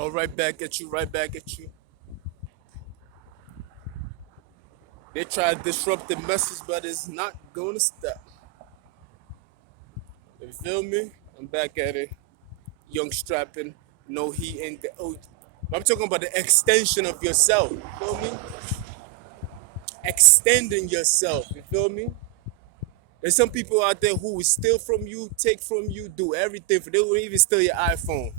Oh, right back at you, right back at you. They try to disrupt the message, but it's not going to stop. You feel me? I'm back at it. Young strapping, no he ain't the oh. I'm talking about the extension of yourself. You feel me? Extending yourself. You feel me? There's some people out there who will steal from you, take from you, do everything for. They will even steal your iPhone.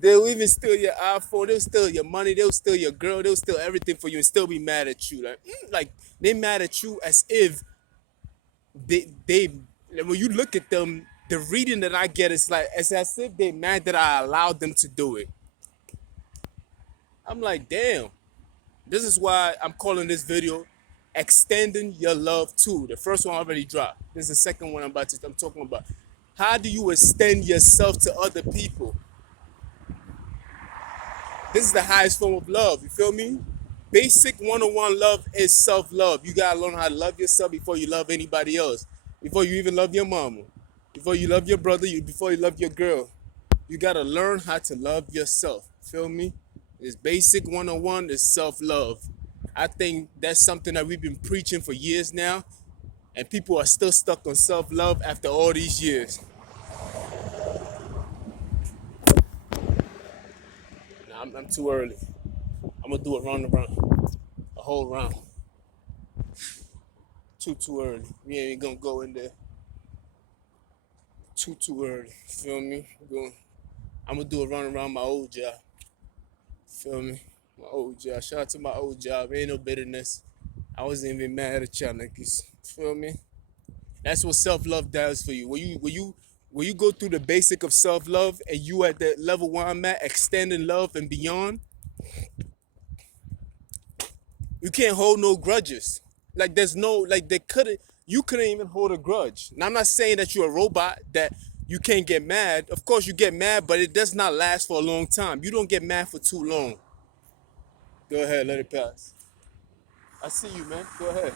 They'll even steal your iPhone. They'll steal your money. They'll steal your girl. They'll steal everything for you and still be mad at you. Like they mad at you as if they when you look at them, the reading that I get is like it's as if they mad that I allowed them to do it. I'm like, damn. This is why I'm calling this video "Extending Your Love To." The first one already dropped. This is the second one I'm talking about. How do you extend yourself to other people? This is the highest form of love. You feel me? Basic one-on-one love is self-love. You gotta learn how to love yourself before you love anybody else. Before you even love your mama. Before you love your brother. Before you love your girl. You gotta learn how to love yourself. Feel me? This basic one-on-one is self-love. I think that's something that we've been preaching for years now, and people are still stuck on self-love after all these years. Nah, I'm too early. I'm gonna do a round around, a whole round. Too early. We ain't gonna go in there too early. Feel me? I'm gonna do a run around my old job. Feel me? My old job. Shout out to my old job. Ain't no bitterness. I wasn't even mad at y'all niggas. Feel me? That's what self-love does for you. When you go through the basic of self-love and you at the level where I'm at, extending love and beyond, you can't hold no grudges. Like there's no like they couldn't you couldn't even hold a grudge. Now I'm not saying that you're a robot that you can't get mad. Of course you get mad, but it does not last for a long time. You don't get mad for too long. Go ahead, let it pass. I see you, man. Go ahead.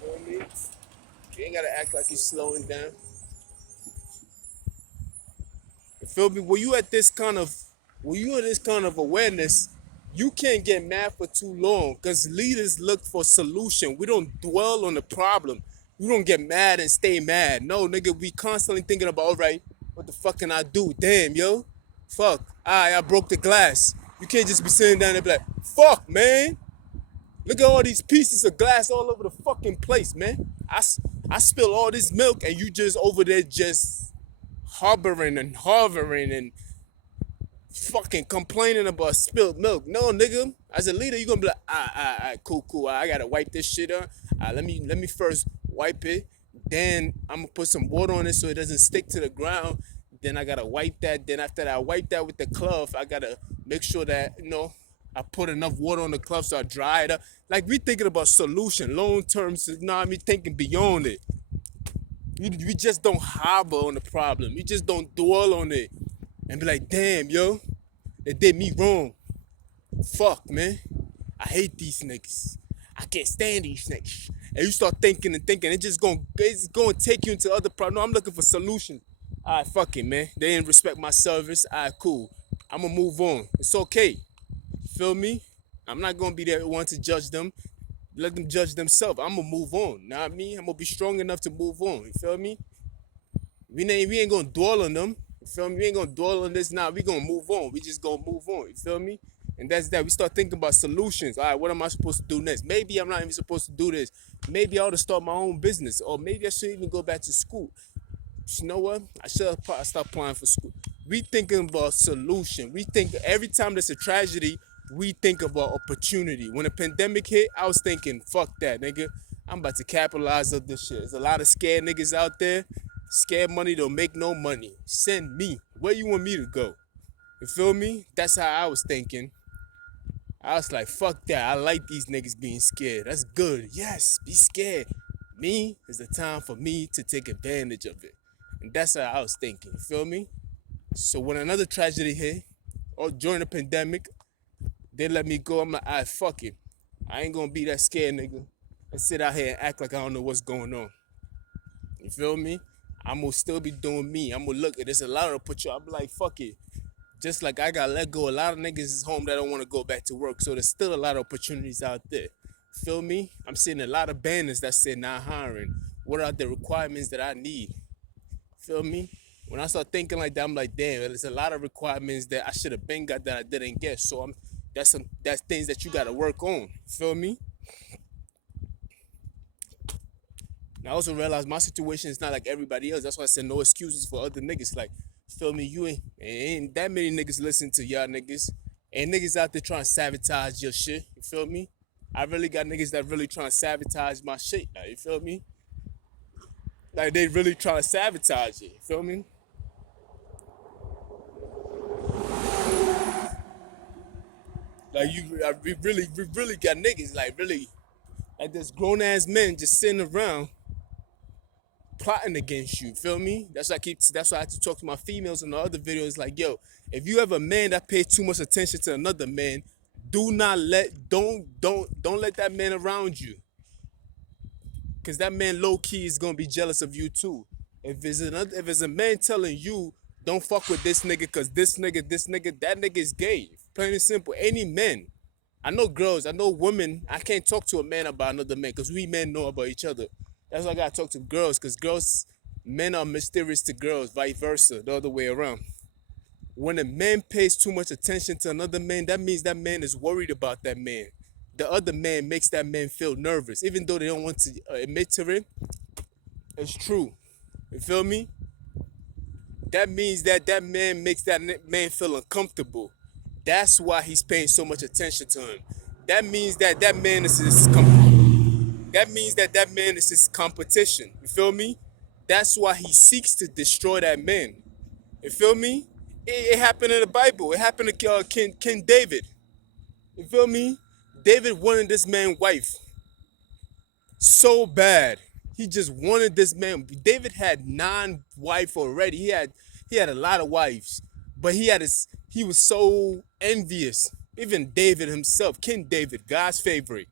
You know what I mean? You ain't gotta act like you're slowing down. You feel me? When you at this kind of awareness, you can't get mad for too long because leaders look for solution. We don't dwell on the problem. We don't get mad and stay mad. No, nigga, we constantly thinking about, all right, what the fuck can I do? Damn, yo. Fuck. I broke the glass. You can't just be sitting down there and be like, fuck, man. Look at all these pieces of glass all over the fucking place, man. I spill all this milk and you just over there just harboring and hovering and fucking complaining about spilled milk. No, nigga. As a leader, you gonna be like, cool. I gotta wipe this shit up. Let me first wipe it. Then I'm gonna put some water on it so it doesn't stick to the ground. Then I gotta wipe that. Then after that, I wipe that with the cloth. I gotta make sure that I put enough water on the cloth so I dry it up. Like we thinking about solution, long term. You know what I mean? Thinking beyond it. We just don't harbor on the problem. We just don't dwell on it and be like, damn, yo, they did me wrong. Fuck, man. I hate these niggas. I can't stand these niggas. And you start thinking and thinking, it's gonna take you into other problems. No, I'm looking for solutions. Alright, fuck it, man. They didn't respect my service. Alright, cool. I'm gonna move on. It's okay. Feel me? I'm not gonna be the one to judge them. Let them judge themselves. I'm gonna move on. Know what I mean? I'm gonna be strong enough to move on. You feel me? We ain't gonna dwell on them. You feel me? We ain't gonna dwell on this now. We gonna move on. We just gonna move on. You feel me? And that's that. We start thinking about solutions. All right, what am I supposed to do next? Maybe I'm not even supposed to do this. Maybe I ought to start my own business, or maybe I should even go back to school. You know what? I should start applying for school. We thinking about solution. We think every time there's a tragedy, we think about opportunity. When the pandemic hit, I was thinking, fuck that, nigga. I'm about to capitalize on this shit. There's a lot of scared niggas out there. Scared money don't make no money. Send me. Where you want me to go? You feel me? That's how I was thinking. I was like, fuck that. I like these niggas being scared. That's good. Yes, be scared. Me is the time for me to take advantage of it. And that's how I was thinking. You feel me? So when another tragedy hit, or during the pandemic, they let me go. I'm like, alright, fuck it. I ain't gonna be that scared nigga and sit out here and act like I don't know what's going on. You feel me? I'm gonna still be doing me. I'm gonna look at this. A lot of put you. I'm like, fuck it. Just like I got let go, a lot of niggas is home that don't want to go back to work. So there's still a lot of opportunities out there. Feel me? I'm seeing a lot of banners that say not hiring. What are the requirements that I need? Feel me? When I start thinking like that, I'm like, damn, there's a lot of requirements that I should have been got that I didn't get. So that's things that you gotta work on. Feel me? And I also realize my situation is not like everybody else. That's why I said no excuses for other niggas. Like, feel me? You ain't that many niggas listen to y'all niggas. And niggas out there trying to sabotage your shit. You feel me? I really got niggas that really trying to sabotage my shit. Like, you feel me? Like they really trying to sabotage it. You feel me? Like we really got niggas like really like this grown ass men just sitting around plotting against you. Feel me? That's why I have to talk to my females in the other videos. Like, yo, if you have a man that pays too much attention to another man, don't let that man around you. Cause that man low key is gonna be jealous of you too. If it's a man telling you don't fuck with this nigga cause this nigga, that nigga is gay. Plain and simple. Any men. I know girls, I know women. I can't talk to a man about another man because we men know about each other. That's why I gotta talk to girls because men are mysterious to girls, vice versa, the other way around. When a man pays too much attention to another man, that means that man is worried about that man. The other man makes that man feel nervous, even though they don't want to admit to it. It's true. You feel me? That means that man makes that man feel uncomfortable. That's why he's paying so much attention to him. That means that man is that man is his competition. You feel me? That's why he seeks to destroy that man. You feel me? It happened in the Bible. It happened to King David. You feel me? David wanted this man's wife so bad. He just wanted this man. David had 9 wives already. He had a lot of wives, but he was so envious. Even David himself, King David, God's favorite,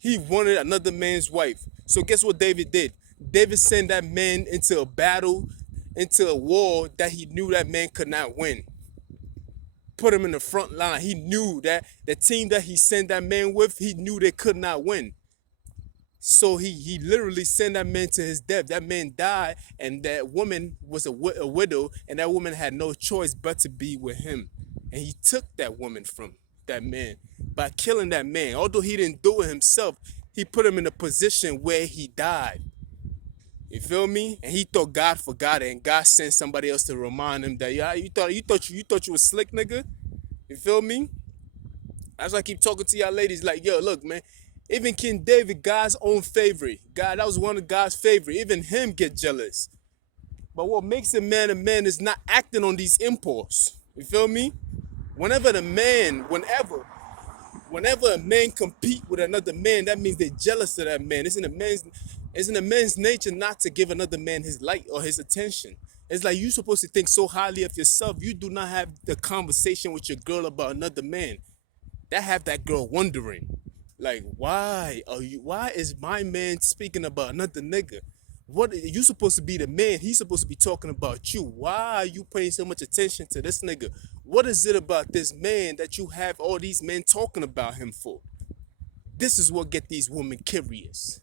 he wanted another man's wife. So guess what David did? David sent that man into a battle, into a war that he knew that man could not win. Put him in the front line. He knew that the team that he sent that man with, he knew they could not win. So he literally sent that man to his death. That man died, and that woman was a widow, and that woman had no choice but to be with him. And he took that woman from that man by killing that man. Although he didn't do it himself, he put him in a position where he died. You feel me? And he thought God forgot it, and God sent somebody else to remind him that you thought you was slick, nigga. You feel me? That's why I keep talking to y'all ladies like, yo, look, man. Even King David, God's own favorite. God, that was one of God's favorite. Even him get jealous. But what makes a man is not acting on these impulse. You feel me? Whenever a man compete with another man, that means they're jealous of that man. It's in a man's nature not to give another man his light or his attention. It's like you're supposed to think so highly of yourself. You do not have the conversation with your girl about another man. That have that girl wondering, like, why is my man speaking about another nigga? What you supposed to be the man? He's supposed to be talking about you. Why are you paying so much attention to this nigga? What is it about this man that you have all these men talking about him for? This is what get these women curious.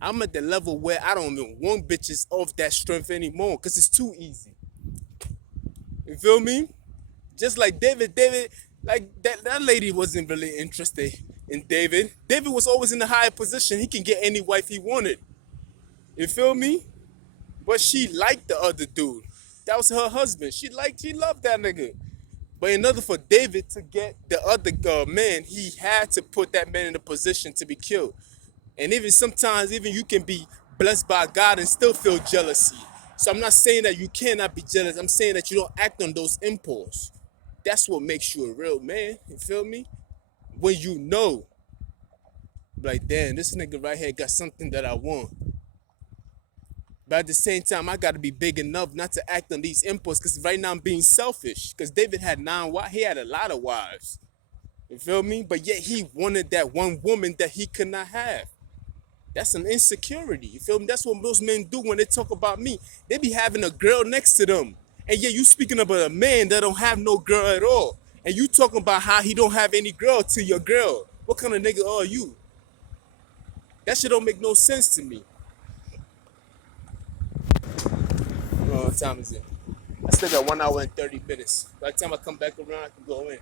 I'm at the level where I don't even want bitches off that strength anymore because it's too easy. You feel me? Just like David, like that lady wasn't really interested in David. David was always in the higher position. He can get any wife he wanted. You feel me? But she liked the other dude. That was her husband. She loved that nigga. But in order for David to get the other man, he had to put that man in a position to be killed. And even sometimes, even you can be blessed by God and still feel jealousy. So I'm not saying that you cannot be jealous. I'm saying that you don't act on those impulses. That's what makes you a real man. You feel me? When you know, like, damn, this nigga right here got something that I want. But at the same time, I got to be big enough not to act on these impulses because right now I'm being selfish. Because David had 9 wives. He had a lot of wives. You feel me? But yet he wanted that one woman that he could not have. That's an insecurity. You feel me? That's what most men do when they talk about me. They be having a girl next to them. And yeah, you speaking about a man that don't have no girl at all. And you talking about how he don't have any girl to your girl. What kind of nigga are you? That shit don't make no sense to me. What time is it? I still got 1 hour and 30 minutes. By the time I come back around, I can go in.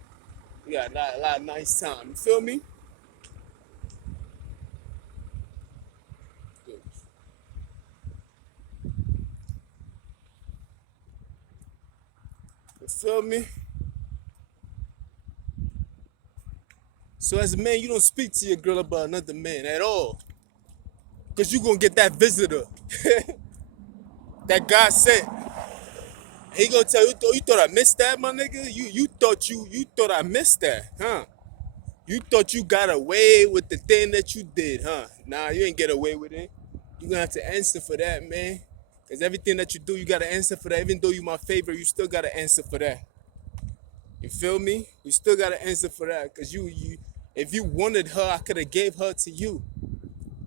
We got a lot of nice time. You feel me? Good. You feel me? So as a man, you don't speak to your girl about another man at all. Because you going to get that visitor that God sent. He gonna tell you, you thought I missed that, my nigga? You thought I missed that, huh? You thought you got away with the thing that you did, huh? Nah, you ain't get away with it. You gonna have to answer for that, man. Cause everything that you do, you gotta answer for that. Even though you my favorite, you still gotta answer for that. You feel me? You still gotta answer for that. Cause if you wanted her, I could have gave her to you.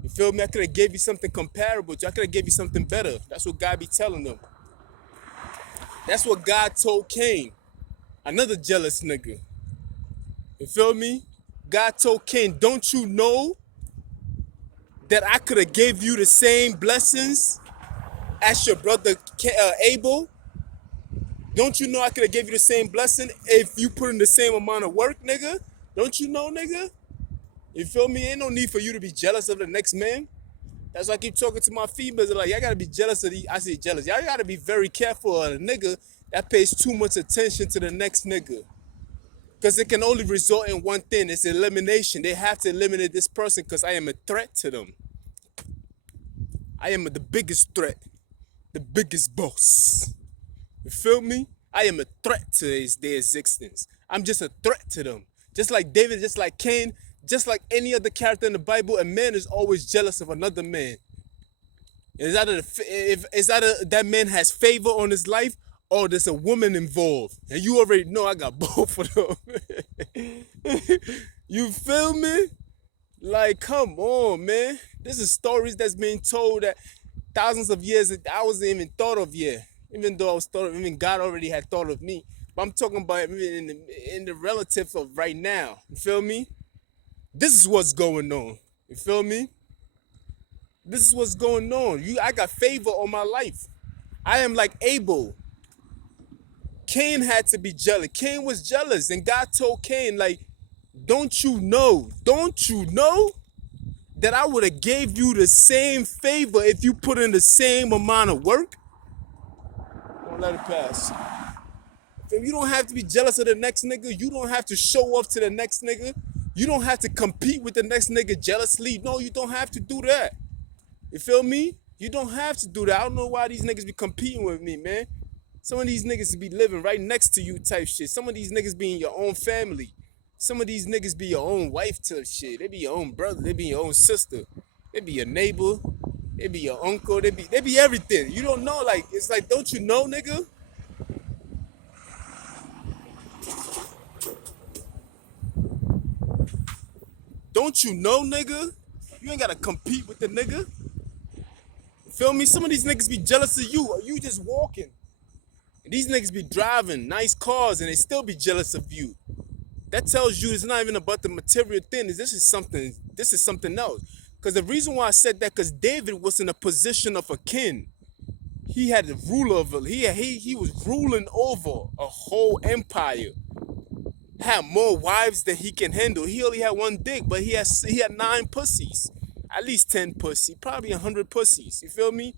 You feel me? I could have gave you something comparable to. I could have gave you something better. That's what God be telling them. That's what God told Cain, another jealous nigga. You feel me? God told Cain, don't you know that I could have gave you the same blessings as your brother Abel? Don't you know I could have gave you the same blessing if you put in the same amount of work, nigga? Don't you know, nigga? You feel me? Ain't no need for you to be jealous of the next man. That's why I keep talking to my females. They're like, y'all gotta be jealous of the. I say jealous. Y'all gotta be very careful of a nigga that pays too much attention to the next nigga. Because it can only result in one thing. It's elimination. They have to eliminate this person because I am a threat to them. I am the biggest threat. The biggest boss. You feel me? I am a threat to their existence. I'm just a threat to them. Just like David, just like Cain, just like any other character in the Bible, a man is always jealous of another man. It's either that man has favor on his life or there's a woman involved. And you already know I got both of them. You feel me? Like, come on, man. This is stories that's being told that thousands of years that I wasn't even thought of yet. Even though I was thought of, even God already had thought of me. But I'm talking about in the relative of right now. You feel me? This is what's going on. You feel me? This is what's going on. I got favor on my life. I am like Abel. Cain had to be jealous. Cain was jealous. And God told Cain, like, don't you know that I would have gave you the same favor if you put in the same amount of work? Don't let it pass. If you don't have to be jealous of the next nigga. You don't have to show up to the next nigga. You don't have to compete with the next nigga jealously. No, you don't have to do that. You feel me? You don't have to do that. I don't know why these niggas be competing with me, man. Some of these niggas be living right next to you type shit. Some of these niggas be in your own family. Some of these niggas be your own wife type shit. They be your own brother. They be your own sister. They be your neighbor. They be your uncle. They be everything. You don't know, like, it's like, don't you know, nigga? Don't you know, nigga? You ain't gotta compete with the nigga. Feel me? Some of these niggas be jealous of you. Or you just walking. And these niggas be driving nice cars and they still be jealous of you. That tells you it's not even about the material thing. This is something else. Because the reason why I said that, because David was in a position of a king. He had the ruler of it. He was ruling over a whole empire. Had more wives than he can handle. He only had one dick, but he had 9 pussies. At least 10 pussies. Probably 100 pussies. You feel me?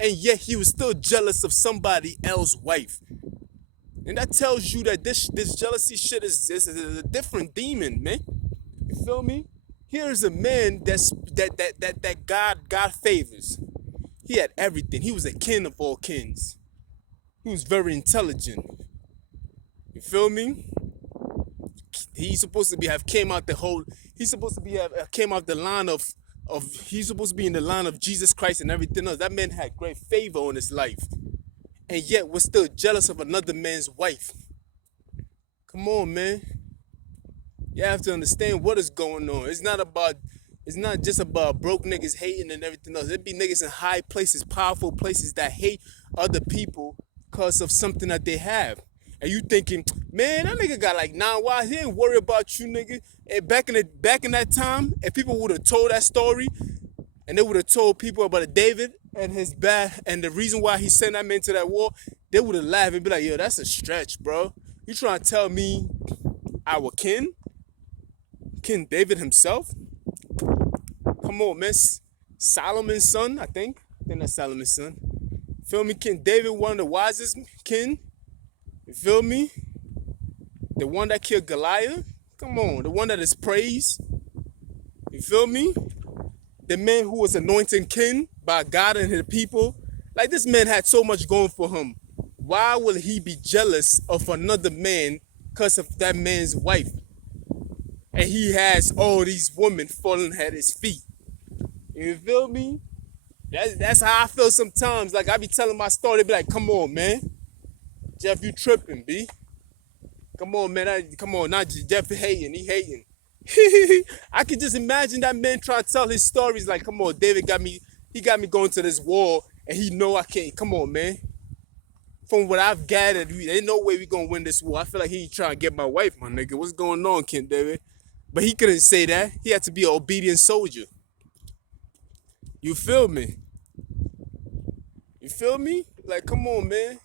And yet he was still jealous of somebody else's wife. And that tells you that this jealousy shit is a different demon, man. You feel me? Here's a man that God favors. He had everything. He was a king of all kings. He was very intelligent. You feel me? He's supposed to have came out the whole. He's supposed to came out the line of. He's supposed to be in the line of Jesus Christ and everything else. That man had great favor on his life, and yet was still jealous of another man's wife. Come on, man. You have to understand what is going on. It's not about It's not just about broke niggas hating and everything else. It be niggas in high places, powerful places that hate other people because of something that they have. And you thinking, man, that nigga got like 9 wives. He ain't worry about you, nigga. And back in that time, if people would have told that story, and they would have told people about David and his bad and the reason why he sent that man to that war, they would have laughed and be like, yo, that's a stretch, bro. You trying to tell me our King David himself? Come on, man. Solomon's son, I think. I think that's Solomon's son. Feel me? King David, one of the wisest king. You feel me? The one that killed Goliath. Come on, the one that is praised. You feel me? The man who was anointed king by God and his people. Like, this man had so much going for him. Why will he be jealous of another man because of that man's wife? And he has all these women falling at his feet. You feel me? That's how I feel sometimes. Like, I be telling my story, they be like, come on, man. Jeff, you tripping, B. Come on, man. Come on, not just Jeff hating. He hating. I can just imagine that man trying to tell his stories like, come on, David he got me going to this war, and he know I can't. Come on, man. From what I've gathered, there ain't no way we gonna win this war. I feel like he trying to get my wife, my nigga. What's going on, King David? But he couldn't say that. He had to be an obedient soldier. You feel me? You feel me? Like, come on, man.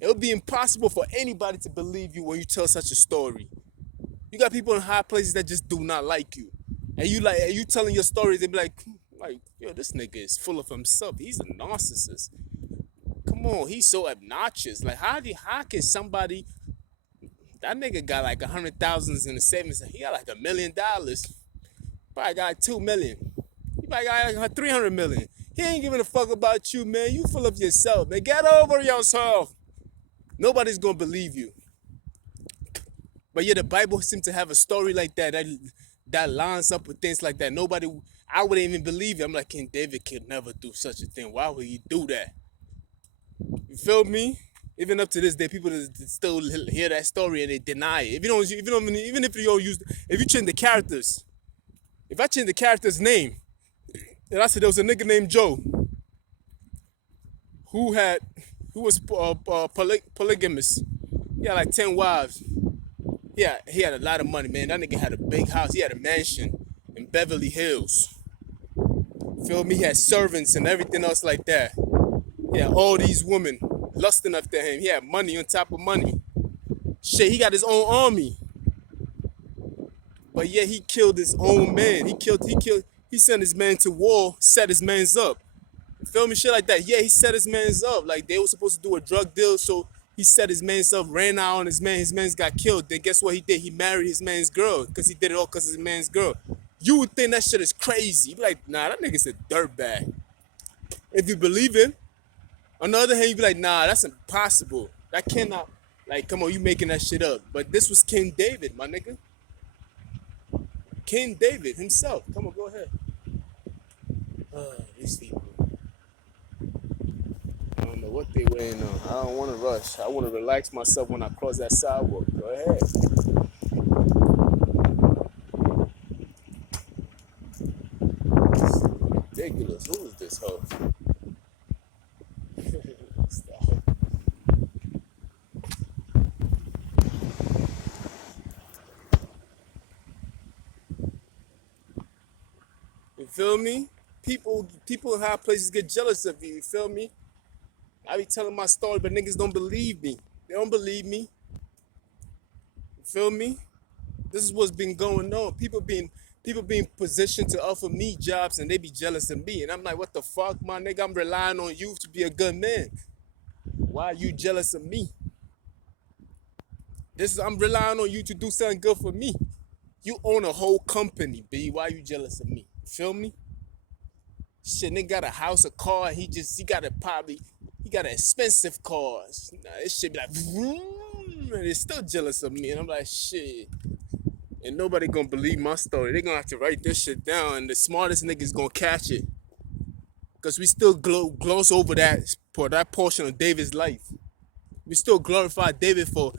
It'll be impossible for anybody to believe you when you tell such a story. You got people in high places that just do not like you. And you telling your stories, they be like, yo, this nigga is full of himself. He's a narcissist. Come on, he's so obnoxious. Like, how can somebody, that nigga got like 100,000 in the savings. He got like $1 million. Probably got 2 million. He probably got like 300 million. He ain't giving a fuck about you, man. You full of yourself, man. Get over yourself. Nobody's gonna believe you. But yeah, the Bible seems to have a story like that lines up with things like that. I wouldn't even believe it. I'm like, King David could never do such a thing. Why would he do that? You feel me? Even up to this day, people still hear that story and they deny it. Even if you don't use, if you change the characters, if I change the character's name, and I said there was a nigga named Joe who was polygamous. He had like 10 wives. Yeah, he had a lot of money, man. That nigga had a big house. He had a mansion in Beverly Hills. Feel me? He had servants and everything else like that. He had all these women lusting after him. He had money on top of money. Shit, he got his own army. But yeah, he killed his own man. He sent his man to war, set his mans up. Feel me? Shit like that. Yeah, he set his mans up. Like, they were supposed to do a drug deal, so he set his mans up, ran out on his man. His mans got killed. Then guess what he did? He married his man's girl because he did it all because of his man's girl. You would think that shit is crazy. You be like, nah, that nigga's a dirtbag. If you believe him. On the other hand, you be like, nah, that's impossible. That cannot, like, come on, you making that shit up. But this was King David, my nigga. King David himself. Come on, go ahead. These people. I don't know what they waiting on. I don't want to rush. I want to relax myself when I cross that sidewalk. Go ahead. It's ridiculous. Who is this hoe? Stop. You feel me? People in high places get jealous of you. You feel me? I be telling my story, but niggas don't believe me. They don't believe me. You feel me? This is what's been going on. People being positioned to offer me jobs, and they be jealous of me. And I'm like, what the fuck, my nigga? I'm relying on you to be a good man. Why are you jealous of me? I'm relying on you to do something good for me. You own a whole company, B. Why are you jealous of me? You feel me? Shit, nigga got a house, a car. He got an expensive cars. Nah, this shit be like, vroom, and they're still jealous of me. And I'm like, shit. And nobody gonna believe my story. They gonna have to write this shit down, and the smartest niggas gonna catch it. Because we still gloss over that portion of David's life. We still glorify David for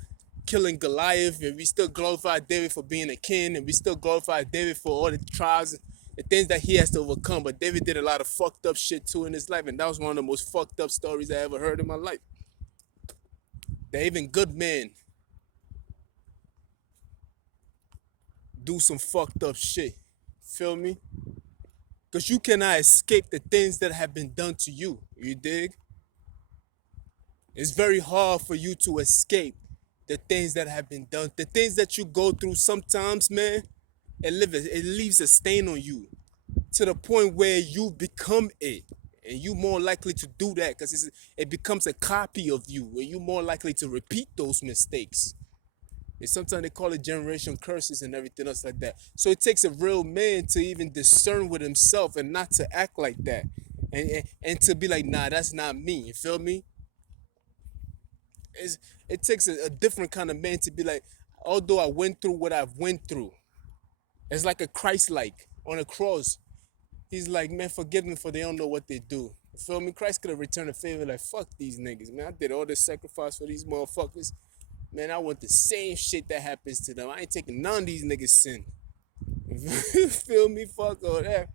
killing Goliath, and we still glorify David for being a king, and we still glorify David for all the trials the things that he has to overcome. But David did a lot of fucked up shit too in his life, and that was one of the most fucked up stories I ever heard in my life. That even good men do some fucked up shit. Feel me? Because you cannot escape the things that have been done to you. You dig? It's very hard for you to escape the things that have been done. The things that you go through sometimes, man, it leaves a stain on you to the point where you become it. And you more likely to do that because it becomes a copy of you, and you're more likely to repeat those mistakes. And sometimes they call it generation curses and everything else like that. So it takes a real man to even discern with himself and not to act like that. And to be like, nah, that's not me. You feel me? It takes a different kind of man to be like, although I went through what I've went through, it's like a Christ-like on a cross. He's like, man, forgive them for they don't know what they do. You feel me? Christ could have returned a favor like, fuck these niggas, man. I did all this sacrifice for these motherfuckers. Man, I want the same shit that happens to them. I ain't taking none of these niggas' sin. Feel me? Fuck all that.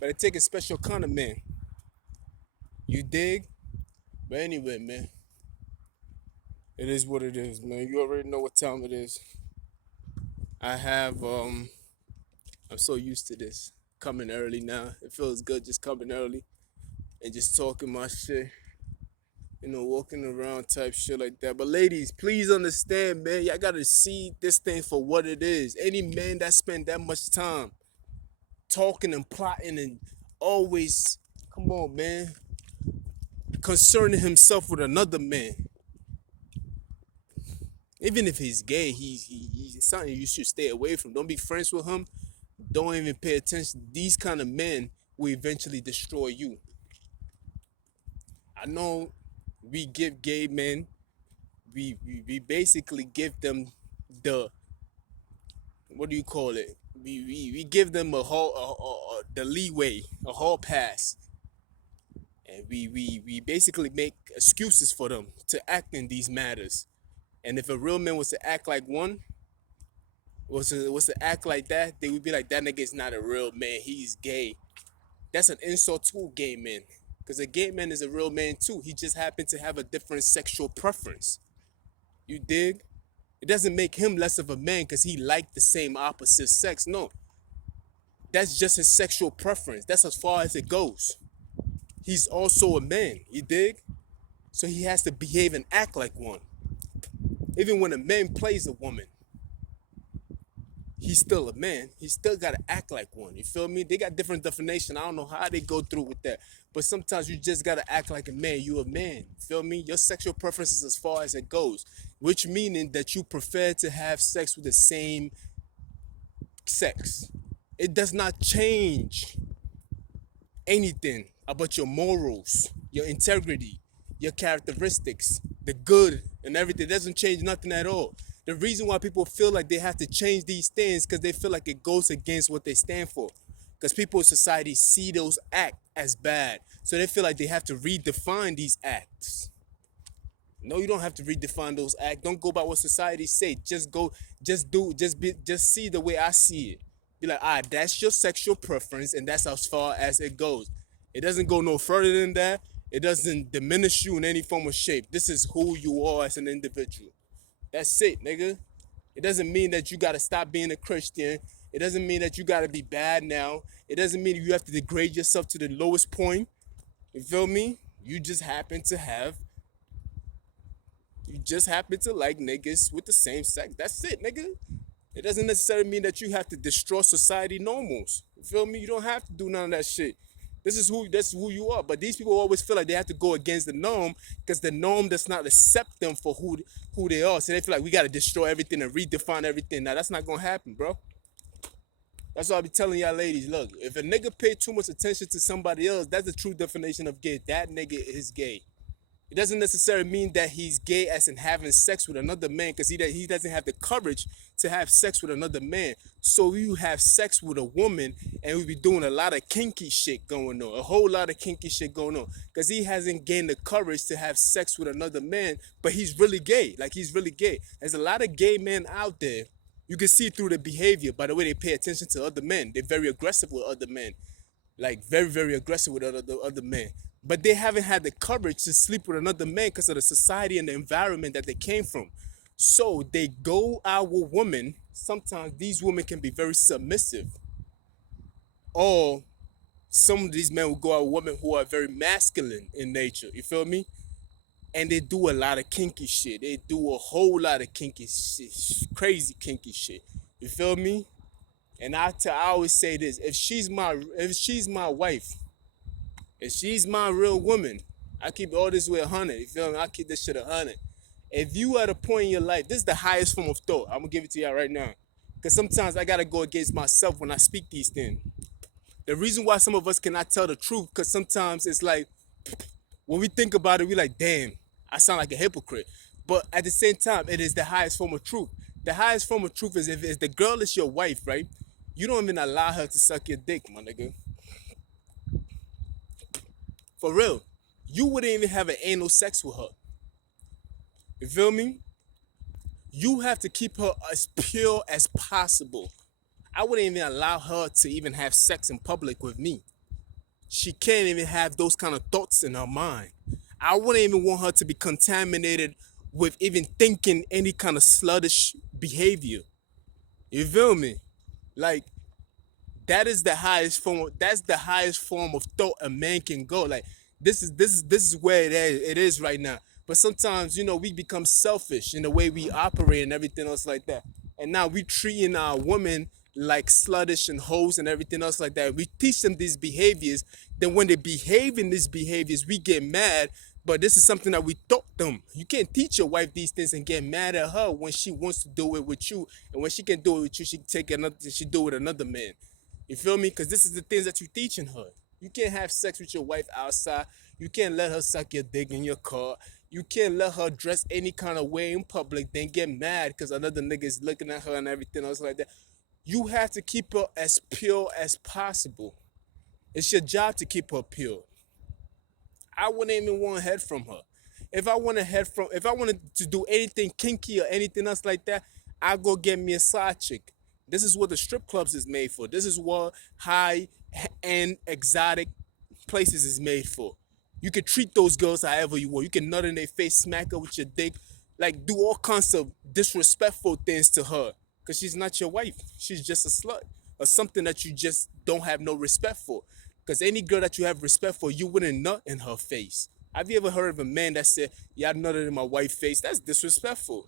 But it take a special kind of man. You dig? But anyway, man. It is what it is, man. You already know what time it is. I'm so used to this. Coming early now. It feels good just coming early and just talking my shit. You know, walking around type shit like that. But ladies, please understand, man. Y'all gotta see this thing for what it is. Any man that spend that much time talking and plotting and always, come on, man, concerning himself with another man. Even if he's gay, he's something you should stay away from. Don't be friends with him. Don't even pay attention. These kind of men will eventually destroy you. I know we give gay men, we basically give them the, what do you call it? We give them the leeway, a hall pass, and we basically make excuses for them to act in these matters. And if a real man was to act like one, was to act like that, they would be like, that nigga is not a real man. He's gay. That's an insult to a gay man. Because a gay man is a real man too. He just happened to have a different sexual preference. You dig? It doesn't make him less of a man because he liked the same opposite sex. No. That's just his sexual preference. That's as far as it goes. He's also a man. You dig? So he has to behave and act like one. Even when a man plays a woman, he's still a man. He still got to act like one. You feel me? They got different definition. I don't know how they go through with that. But sometimes you just got to act like a man. You a man. You feel me? Your sexual preference is as far as it goes. Which meaning that you prefer to have sex with the same sex. It does not change anything about your morals, your integrity, your characteristics, the good and everything. It doesn't change nothing at all. The reason why people feel like they have to change these things because they feel like it goes against what they stand for. Because people in society see those acts as bad. So they feel like they have to redefine these acts. No, you don't have to redefine those acts. Don't go by what society say. Just see the way I see it. Be like, that's your sexual preference and that's as far as it goes. It doesn't go no further than that. It doesn't diminish you in any form or shape. This is who you are as an individual. That's it, nigga. It doesn't mean that you gotta stop being a Christian. It doesn't mean that you gotta be bad now. It doesn't mean you have to degrade yourself to the lowest point. You feel me? You just happen to like niggas with the same sex. That's it, nigga. It doesn't necessarily mean that you have to destroy society normals. You feel me? You don't have to do none of that shit. That's who you are. But these people always feel like they have to go against the norm because the norm does not accept them for who they are. So they feel like we got to destroy everything and redefine everything. Now, that's not going to happen, bro. That's why I be telling y'all ladies, look, if a nigga pay too much attention to somebody else, that's the true definition of gay. That nigga is gay. It doesn't necessarily mean that he's gay as in having sex with another man because he doesn't have the courage to have sex with another man. So you have sex with a woman and we be doing a lot of kinky shit going on, a whole lot of kinky shit going on because he hasn't gained the courage to have sex with another man, but he's really gay. Like, he's really gay. There's a lot of gay men out there You can see through the behavior by the way they pay attention to other men. They're very aggressive with other men, like very, very aggressive with other men. But they haven't had the courage to sleep with another man because of the society and the environment that they came from. So they go out with women. Sometimes these women can be very submissive, or some of these men will go out with women who are very masculine in nature. You feel me? And they do a lot of kinky shit. They do a whole lot of kinky shit, crazy kinky shit. You feel me? And I always say this: if she's my wife, if she's my real woman, I keep all this way 100. You feel me? I keep this shit 100. If you at a point in your life, this is the highest form of thought. I'm gonna give it to y'all right now, because sometimes I gotta go against myself when I speak these things. The reason why some of us cannot tell the truth, because sometimes it's like when we think about it, we like, damn, I sound like a hypocrite. But at the same time, it is the highest form of truth. The highest form of truth is if the girl is your wife, right? You don't even allow her to suck your dick, my nigga. For real. You wouldn't even have an anal sex with her. You feel me? You have to keep her as pure as possible. I wouldn't even allow her to even have sex in public with me. She can't even have those kind of thoughts in her mind. I wouldn't even want her to be contaminated with even thinking any kind of sluttish behavior. You feel me? Like, that's the highest form of thought a man can go. Like, this is where it is right now. But sometimes, we become selfish in the way we operate and everything else like that. And now we treating our women like sluttish and hoes and everything else like that. We teach them these behaviors. Then when they behave in these behaviors, we get mad. But this is something that we taught them. You can't teach your wife these things and get mad at her when she wants to do it with you. And when she can do it with you, she do it with another man. You feel me? Because this is the things that you're teaching her. You can't have sex with your wife outside. You can't let her suck your dick in your car. You can't let her dress any kind of way in public, then get mad because another nigga is looking at her and everything else like that. You have to keep her as pure as possible. It's your job to keep her pure. I wouldn't even want head from her. If I wanted to do anything kinky or anything else like that, I go get me a side chick. This is what the strip clubs is made for. This is what high-end exotic places is made for. You can treat those girls however you want. You can nut in their face, smack her with your dick, like do all kinds of disrespectful things to her, because she's not your wife. She's just a slut or something that you just don't have no respect for. Because any girl that you have respect for, you wouldn't nut in her face. Have you ever heard of a man that said, yeah, I nutted in my wife's face? That's disrespectful.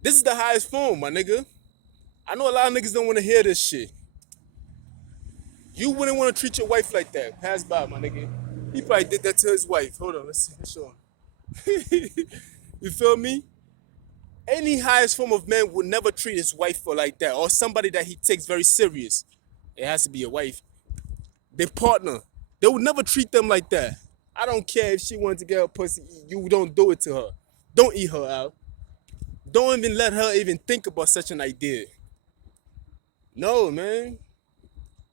This is the highest form, my nigga. I know a lot of niggas don't want to hear this shit. You wouldn't want to treat your wife like that. Pass by, my nigga. He probably did that to his wife. Hold on, let's see. Let's show him. You feel me? Any highest form of man would never treat his wife for like that, or somebody that he takes very serious. It has to be a wife. Their partner. They would never treat them like that. I don't care if she wanted to get her pussy. You don't do it to her. Don't eat her out. Don't even let her even think about such an idea. No, man.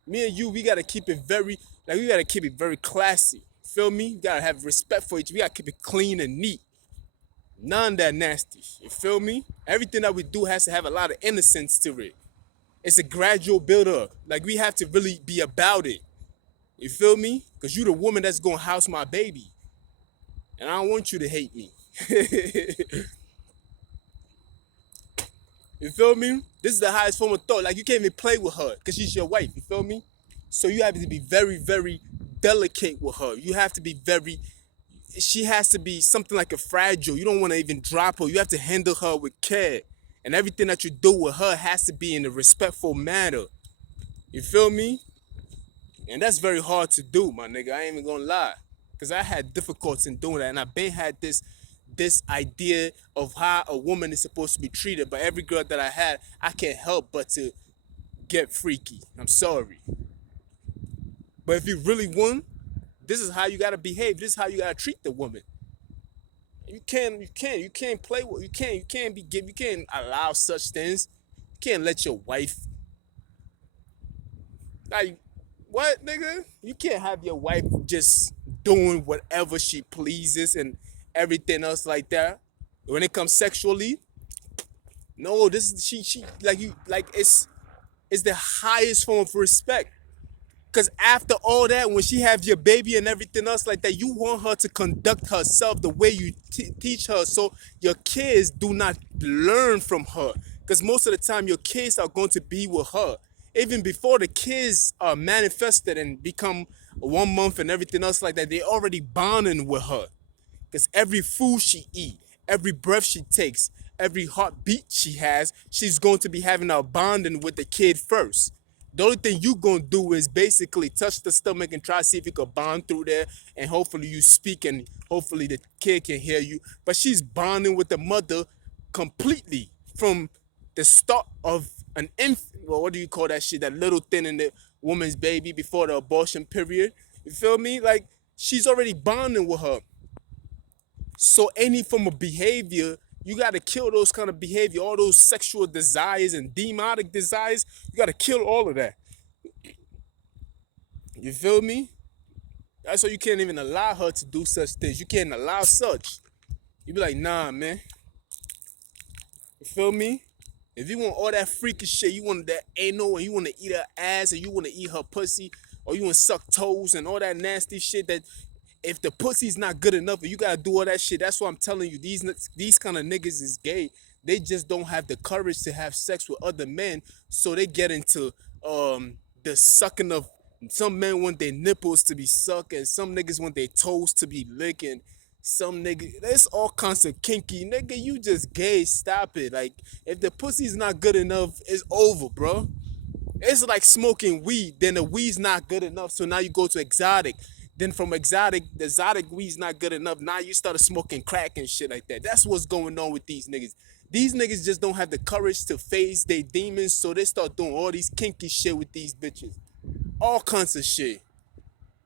Me and you, we gotta keep it very classy. Feel me? We gotta have respect for each other. We gotta keep it clean and neat. None of that nasty. You feel me? Everything that we do has to have a lot of innocence to it. It's a gradual build up. Like, we have to really be about it. You feel me? Because you the woman that's gonna house my baby. And I don't want you to hate me. You feel me? This is the highest form of thought. Like, you can't even play with her because she's your wife. You feel me? So you have to be very, very delicate with her. You have to be she has to be something like a fragile. You don't want to even drop her. You have to handle her with care. And everything that you do with her has to be in a respectful manner. You feel me? And that's very hard to do, my nigga. I ain't even gonna lie. Because I had difficulty in doing that. And I've been had this idea of how a woman is supposed to be treated. But every girl that I had, I can't help but to get freaky. I'm sorry. But if you really want, this is how you gotta behave. This is how you gotta treat the woman. You can't play with, you can't allow such things. You can't let your wife, like, what, nigga? You can't have your wife just doing whatever she pleases and everything else like that. When it comes sexually, No, this is she like you like it's the highest form of respect. Cause after all that, when she have your baby and everything else like that, you want her to conduct herself the way you teach her, so your kids do not learn from her. Cause most of the time, your kids are going to be with her. Even before the kids are manifested and become 1 month and everything else like that, they already bonding with her. Because every food she eat, every breath she takes, every heartbeat she has, she's going to be having a bonding with the kid first. The only thing you gonna do is basically touch the stomach and try to see if you can bond through there, and hopefully you speak and hopefully the kid can hear you. But she's bonding with the mother completely from the start of an infant. Well, what do you call that shit? That little thing in the woman's baby before the abortion period. You feel me? Like she's already bonding with her. So any form of behavior, you gotta kill those kind of behavior, all those sexual desires and demonic desires. You gotta kill all of that. You feel me? That's why you can't even allow her to do such things. You can't allow such. You be like, nah, man. You feel me? If you want all that freaky shit, you want that anal, and you want to eat her ass, and you want to eat her pussy, or you want to suck toes and all that nasty shit, that if the pussy's not good enough, you gotta do all that shit. That's why I'm telling you, these kind of niggas is gay. They just don't have the courage to have sex with other men, so they get into the sucking of. Some men want their nipples to be sucked, and some niggas want their toes to be licking. Some nigga, there's all kinds of kinky nigga. You just gay. Stop it. Like if the pussy's not good enough, it's over, bro. It's like smoking weed. Then the weed's not good enough, so now you go to exotic. Then from exotic, the exotic weed's not good enough. Now you started smoking crack and shit like that. That's what's going on with these niggas. These niggas just don't have the courage to face their demons, so they start doing all these kinky shit with these bitches. All kinds of shit.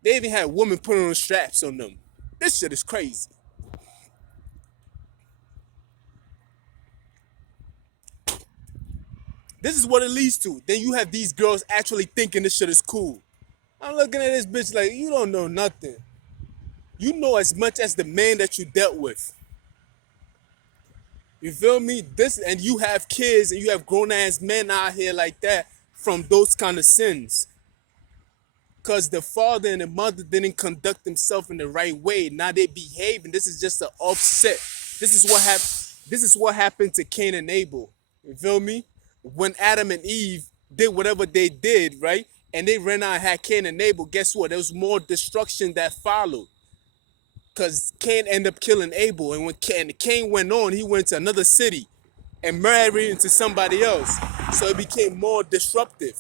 They even had women putting on straps on them. This shit is crazy. This is what it leads to. Then you have these girls actually thinking this shit is cool. I'm looking at this bitch like, you don't know nothing. You know as much as the man that you dealt with. You feel me? This, and you have kids and you have grown ass men out here like that from those kind of sins. Cause the father and the mother didn't conduct themselves in the right way. Now they behaving. This is just an offset. This is what happened. This is what happened to Cain and Abel. You feel me? When Adam and Eve did whatever they did, right? And they ran out and had Cain and Abel, guess what? There was more destruction that followed. Because Cain ended up killing Abel. And when Cain went on, he went to another city and married into somebody else. So it became more disruptive.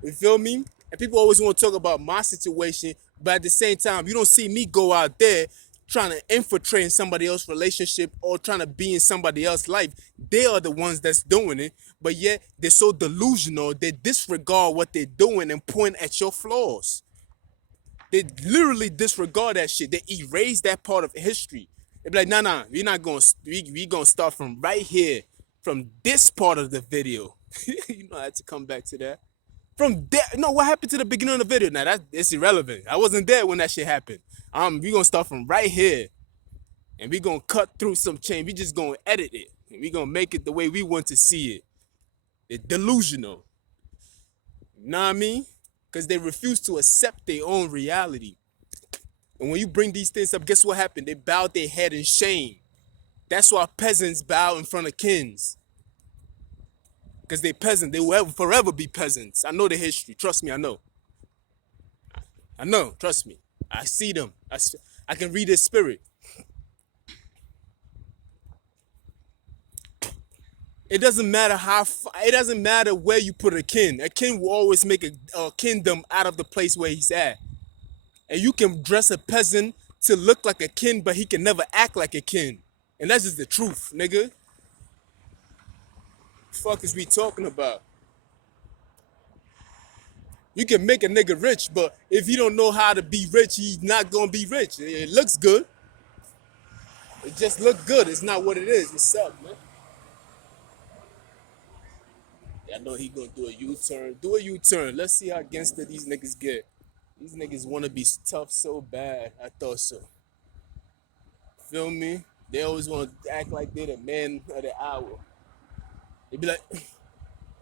You feel me? And people always want to talk about my situation, but at the same time, you don't see me go out there trying to infiltrate in somebody else's relationship or trying to be in somebody else's life. They are the ones that's doing it, but yet they're so delusional, they disregard what they're doing and point at your flaws. They literally disregard that shit. They erase that part of history. They be like, nah, we're not going to, we going to start from right here, from this part of the video. You know, I had to come back to that. From there, no, what happened to the beginning of the video? Now it's irrelevant. I wasn't there when that shit happened. We gonna start from right here, and we gonna cut through some change. We just gonna edit it, and we gonna make it the way we want to see it. It's delusional. You know what I mean? Because they refuse to accept their own reality. And when you bring these things up, guess what happened? They bowed their head in shame. That's why peasants bow in front of kings. Because they peasants. They will forever be peasants. I know the history. Trust me, I know. I know. Trust me. I see them. I can read their spirit. It doesn't matter it doesn't matter where you put a king. A king will always make a kingdom out of the place where he's at. And you can dress a peasant to look like a king, but he can never act like a king. And that's just the truth, nigga. The fuck is we talking about? You can make a nigga rich, but if he don't know how to be rich, he's not gonna be rich. It looks good. It just look good. It's not what it is. What's up, man? I know he gonna do a U-turn. Do a U-turn. Let's see how gangster these niggas get. These niggas wanna be tough so bad. I thought so. Feel me? They always want to act like they're the man of the hour. They be like,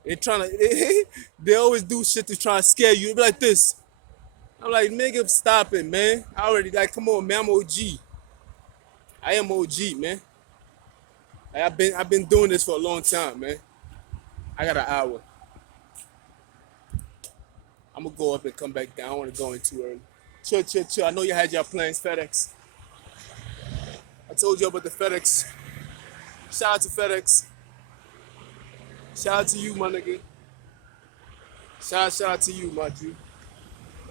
they trying to, they always do shit to try to scare you. They be like this. I'm like, nigga, stop it, man. I already like, come on, man. I'm OG. I am OG, man. Like, I've been doing this for a long time, man. I got an hour. I'm gonna go up and come back down. I don't want to go in too early. Chill, chill, chill. I know you had your plans, FedEx. I told you about the FedEx. Shout out to FedEx. Shout out to you, my nigga. Shout out to you, my G. You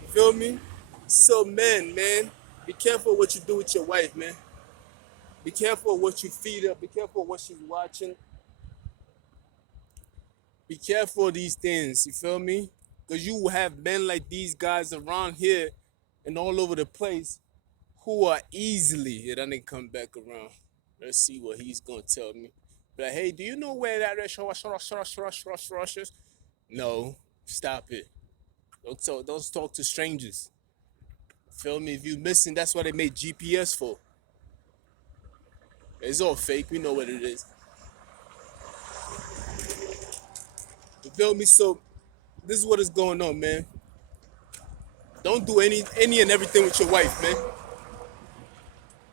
feel me? So, man, be careful what you do with your wife, man. Be careful what you feed her. Be careful what she's watching. Be careful of these things. You feel me? Because you will have men like these guys around here and all over the place who are easily. Yeah, that nigga come back around. Let's see what he's gonna tell me. But hey, do you know where that rush is? No, stop it. Don't talk to strangers. Feel me? If you missing, that's why they made GPS for. It's all fake. We know what it is. You feel me? So this is what is going on, man. Don't do any and everything with your wife, man.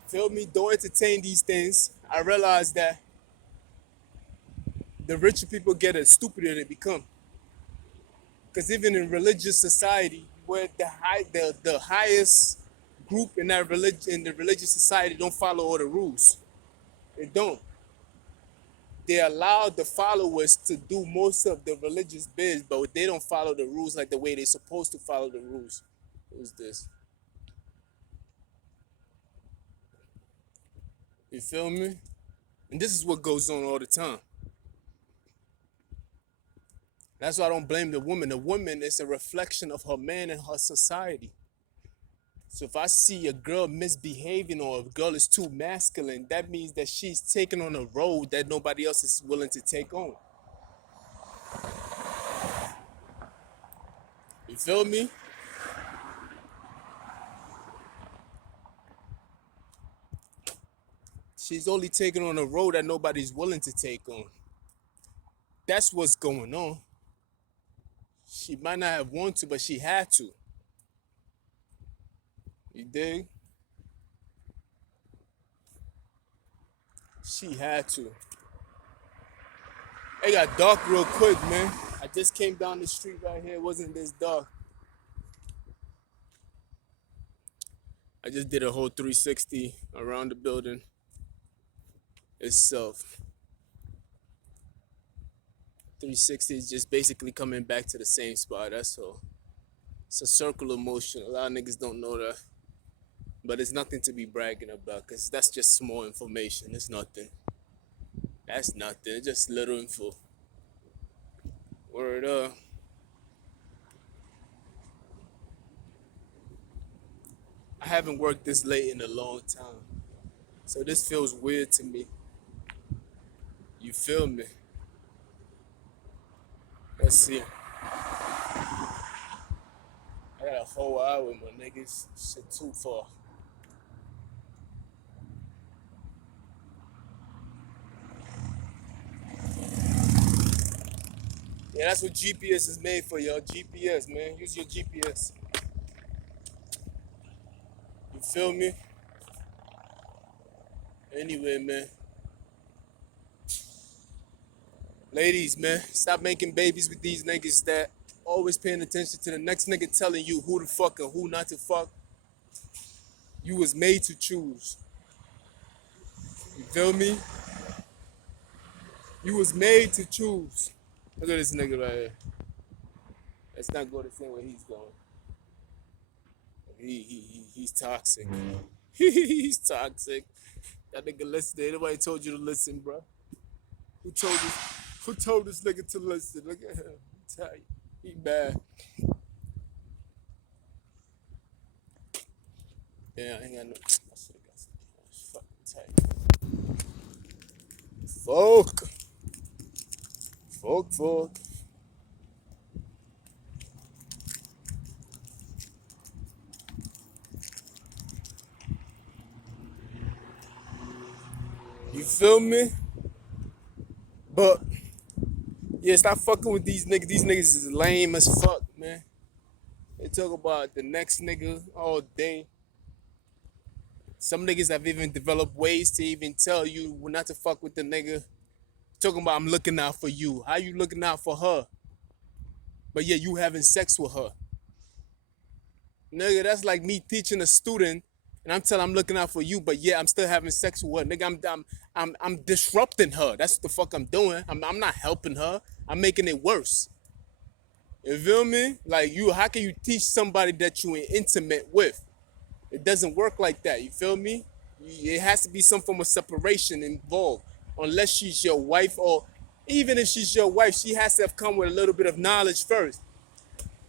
Feel me? Don't entertain these things. I realize that the richer people get, the stupider they become. Because even in religious society, where the highest group in that religion in the religious society don't follow all the rules. They don't. They allow the followers to do most of the religious biz, but they don't follow the rules like the way they're supposed to follow the rules. Who's this? You feel me? And this is what goes on all the time. That's why I don't blame the woman. The woman is a reflection of her man and her society. So if I see a girl misbehaving or a girl is too masculine, that means that she's taking on a road that nobody else is willing to take on. You feel me? She's only taking on a road that nobody's willing to take on. That's what's going on. She might not have wanted to, but she had to. You dig? She had to. It got dark real quick, man. I just came down the street right here. It wasn't this dark. I just did a whole 360 around the building itself. 360 is just basically coming back to the same spot, that's all. It's a circular motion. A lot of niggas don't know that. But it's nothing to be bragging about, because that's just small information. It's nothing. That's nothing. It's just little info. Word up. I haven't worked this late in a long time. So this feels weird to me. You feel me? Let's see. I got a whole hour, my niggas. Shit too far. Yeah, that's what GPS is made for, y'all. GPS, man. Use your GPS. You feel me? Anyway, man. Ladies, man, stop making babies with these niggas that always paying attention to the next nigga telling you who to fuck and who not to fuck. You was made to choose. You feel me? You was made to choose. Look at this nigga right here. Let's not go the same way he's going. He's toxic. He's toxic. That nigga listening. Nobody told you to listen, bro. Who told this nigga to listen? Look at him. I'm telling you. He bad. Yeah, I ain't got no. I should have got some fucking tight. Fuck. You feel me? But yeah, stop fucking with these niggas. These niggas is lame as fuck, man. They talk about the next nigga all day. Some niggas have even developed ways to even tell you not to fuck with the nigga. Talking about I'm looking out for you. How you looking out for her? But yeah, you having sex with her. Nigga, that's like me teaching a student and I'm telling I'm looking out for you, but yeah, I'm still having sex with her. Nigga, I'm disrupting her. That's what the fuck I'm doing. I'm not helping her. I'm making it worse. You feel me? Like you, how can you teach somebody that you ain't intimate with? It doesn't work like that. You feel me? It has to be some form of separation involved. Unless she's your wife, or even if she's your wife, she has to have come with a little bit of knowledge first.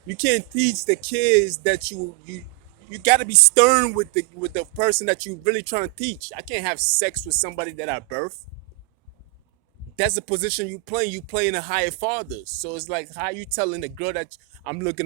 You can't teach the kids that you got to be stern with the person that you really trying to teach. I can't have sex with somebody that I birth. That's the position you play. You play in a higher father. So it's like how you telling the girl that I'm looking